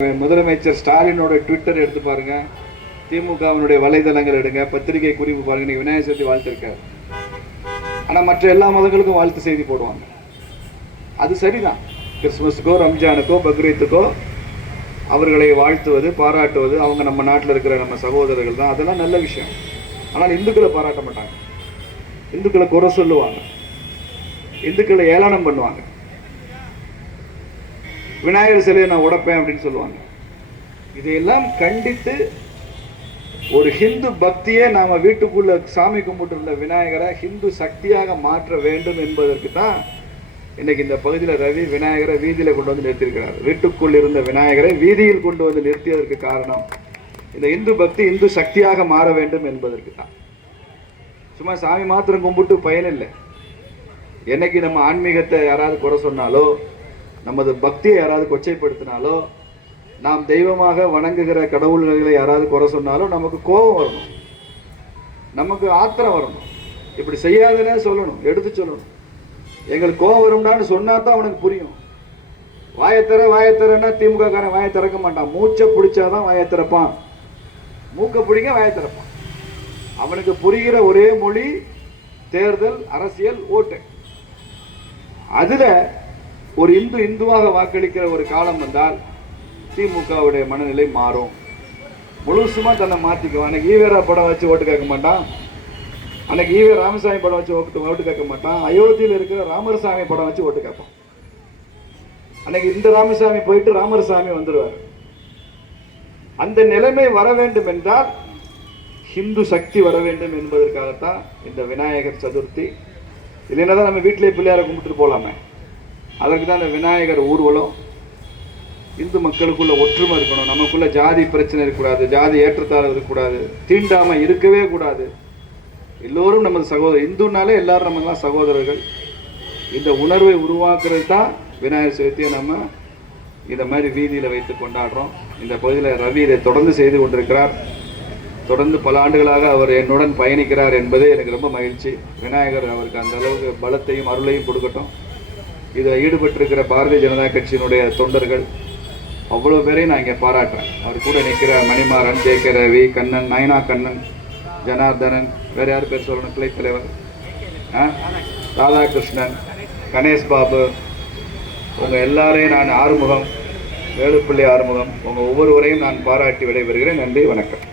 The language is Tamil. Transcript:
முதலமைச்சர் ஸ்டாலினோட ட்விட்டர் எடுத்து பாருங்க, திமுகவினுடைய வலைதளங்கள் எடுங்க, பத்திரிகை குறிப்பு பாருங்க. நீங்க விநாயகர் சதுர்த்தி வாழ்த்து இருக்காரு, ஆனா மற்ற எல்லா மதங்களுக்கும் வாழ்த்து செய்தி போடுவாங்க. அது சரிதான். கிறிஸ்துமஸுக்கோ ரம்ஜானுக்கோ பக்ரீத்துக்கோ அவர்களை வாழ்த்துவது பாராட்டுவது அவங்க நம்ம நாட்டில் இருக்கிற நம்ம சகோதரர்கள் தான், அதெல்லாம் நல்ல விஷயம். ஆனால் இந்துக்களை பாராட்ட மாட்டாங்க, இந்துக்களை குறை சொல்லுவாங்க, இந்துக்களை ஏளனம் பண்ணுவாங்க. விநாயகர் சிலையை நான் உடைப்பேன் அப்படின்னு சொல்லுவாங்க. இதையெல்லாம் கண்டித்து ஒரு ஹிந்து பக்தியே நாம வீட்டுக்குள்ள சாமி கும்பிட்டு இருந்த விநாயகரை ஹிந்து சக்தியாக மாற்ற வேண்டும் என்பதற்கு தான் இன்னைக்கு இந்த பகுதியில் ரவி விநாயகரை வீதியில் கொண்டு வந்து நிறுத்தியிருக்கிறார். வீட்டுக்குள் இருந்த விநாயகரை வீதியில் கொண்டு வந்து நிறுத்தியதற்கு காரணம் இந்த இந்து பக்தி இந்து சக்தியாக மாற வேண்டும் என்பதற்கு தான். சும்மா சாமி மாத்திரம் கும்பிட்டு பயனில்லை. என்னைக்கு நம்ம ஆன்மீகத்தை யாராவது குறை சொன்னாலோ, நமது பக்தியை யாராவது கொச்சைப்படுத்தினாலோ, நாம் தெய்வமாக வணங்குகிற கடவுள்களை யாராவது குறை சொன்னாலும் நமக்கு கோபம் வரணும், நமக்கு ஆத்திரம் வரணும். இப்படி செய்யாதுன்னே சொல்லணும், எடுத்து சொல்லணும். எங்களுக்கு கோபம் வரும்னான்னு சொன்னா தான் அவனுக்கு புரியும். வாயத்தரன்னா திமுக காரன் வாயை திறக்க மாட்டான், மூச்சை பிடிச்சாதான் வாயை திறப்பான். மூக்க பிடிங்க வாயை திறப்பான். அவனுக்கு புரிகிற ஒரே மொழி தேர்தல், அரசியல், ஓட்டு. அதுல ஒரு இந்துவாக வாக்களிக்கிற ஒரு காலம் வந்தால் திமுகவுடைய மனநிலை மாறும். முழுசுமா தன்னை மாற்றிக்குவான். அன்னைக்கு ஈவேரா படம் வச்சு ஓட்டு கேட்க மாட்டான், அன்னைக்கு ஈவே ராமசாமி படம் வச்சு ஓட்டு கேட்க மாட்டான், அயோத்தியில் இருக்கிற ராமர்சாமி படம் வச்சு ஓட்டு கேட்பான். அன்னைக்கு இந்த ராமசாமி போயிட்டு ராமர்சாமி வந்துடுவார். அந்த நிலைமை வர வேண்டும் என்றால் ஹிந்து சக்தி வர வேண்டும் என்பதற்காகத்தான் இந்த விநாயகர் சதுர்த்தி. இல்லைன்னா தான் நம்ம வீட்டிலேயே பிள்ளையாரை கும்பிட்டு போகலாமே. அதற்கு தான் இந்த விநாயகர் ஊர்வலம். இந்து மக்களுக்குள்ள ஒற்றுமை இருக்கணும், நமக்குள்ள ஜாதி பிரச்சனை இருக்கக்கூடாது, ஜாதி ஏற்றத்தாழ்வு இருக்கக்கூடாது, தீண்டாமை இருக்கவே கூடாது. எல்லோரும் நமது சகோதரர். இந்துனாலே எல்லாரும் நமக்குலாம் சகோதரர்கள். இந்த உணர்வை உருவாக்குறது தான் விநாயகர் சதுர்த்தியை நம்ம இந்த மாதிரி வீதியில் வைத்து கொண்டாடுறோம். இந்த பகுதியில் ரவி இதை தொடர்ந்து செய்து கொண்டிருக்கிறார். தொடர்ந்து பல ஆண்டுகளாக அவர் என்னுடன் பயணிக்கிறார் என்பதே எனக்கு ரொம்ப மகிழ்ச்சி. விநாயகர் அவருக்கு அந்த அளவுக்கு பலத்தையும் அருளையும் கொடுக்கட்டும். இதில் ஈடுபட்டிருக்கிற பாரதிய ஜனதா கட்சியினுடைய தொண்டர்கள் அவ்வளோ பேரையும் நான் இங்கே பாராட்டுறேன். அவர் கூட நிற்கிற மணிமாறன், ஜே.கே. ரவி, கண்ணன், நயனா கண்ணன், ஜனார்தனன், வேறு யார் பேர் சொல்லணும், கிளை தலைவர் ராதாகிருஷ்ணன், கணேஷ் பாபு, உங்கள் எல்லாரையும் நான் ஆறுமுகம், வேலுப்பிள்ளை ஆறுமுகம், உங்கள் ஒவ்வொருவரையும் நான் பாராட்டி விடைபெறுகிறேன். நன்றி, வணக்கம்.